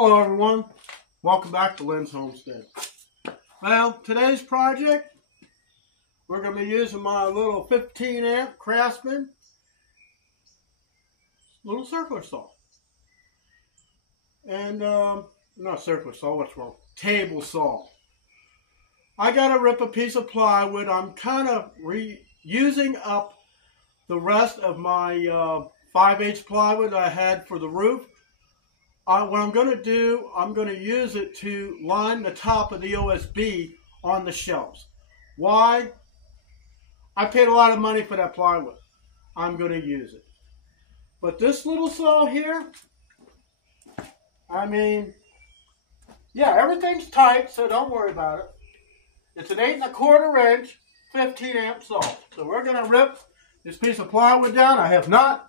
Hello everyone, welcome back to Lynn's Homestead. Well, today's project, we're going to be using my little 15 amp Craftsman little circular saw. And, not circular saw, what's wrong? Table saw. I got to rip a piece of plywood. I'm kind of using up the rest of my 5/8 plywood I had for the roof. What I'm going to do, I'm going to use it to line the top of the OSB on the shelves. Why? I paid a lot of money for that plywood. I'm going to use it. But this little saw here, I mean, yeah, everything's tight, so don't worry about it. It's an 8 1/4 inch, 15 amp saw. So we're going to rip this piece of plywood down. I have not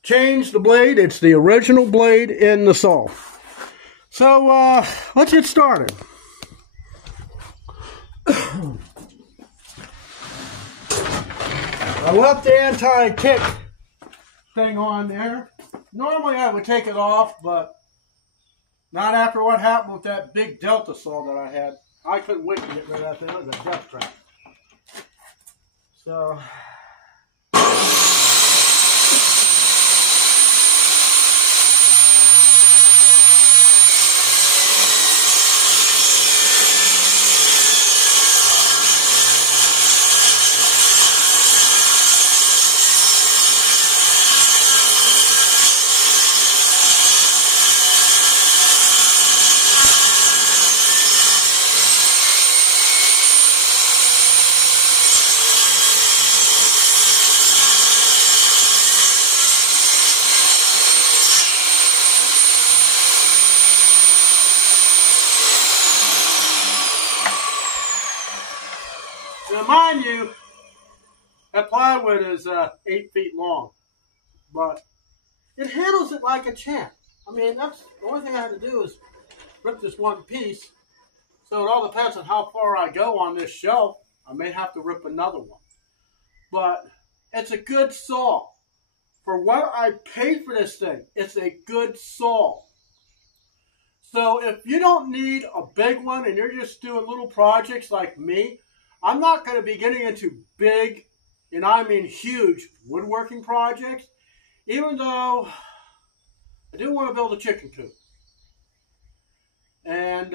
changed the blade. It's the original blade in the saw. So let's get started. I left the anti-kick thing on there. Normally I would take it off, but not after what happened with that big Delta saw that I had. I couldn't wait to get rid of that thing. It was a death trap. So now, mind you, that plywood is 8 feet long, but it handles it like a champ. I mean, that's the only thing I had to do is rip this one piece. So it all depends on how far I go on this shelf. I may have to rip another one. But it's a good saw. For what I paid for this thing, it's a good saw. So if you don't need a big one and you're just doing little projects like me, I'm not going to be getting into big, and I mean huge, woodworking projects, even though I do want to build a chicken coop. And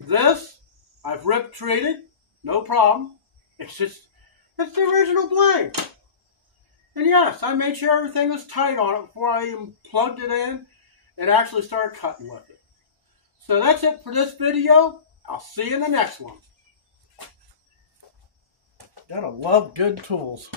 this, I've rip treated, no problem. It's the original blade. And yes, I made sure everything was tight on it before I even plugged it in and actually started cutting with it. So that's it for this video. I'll see you in the next one. Gotta love good tools.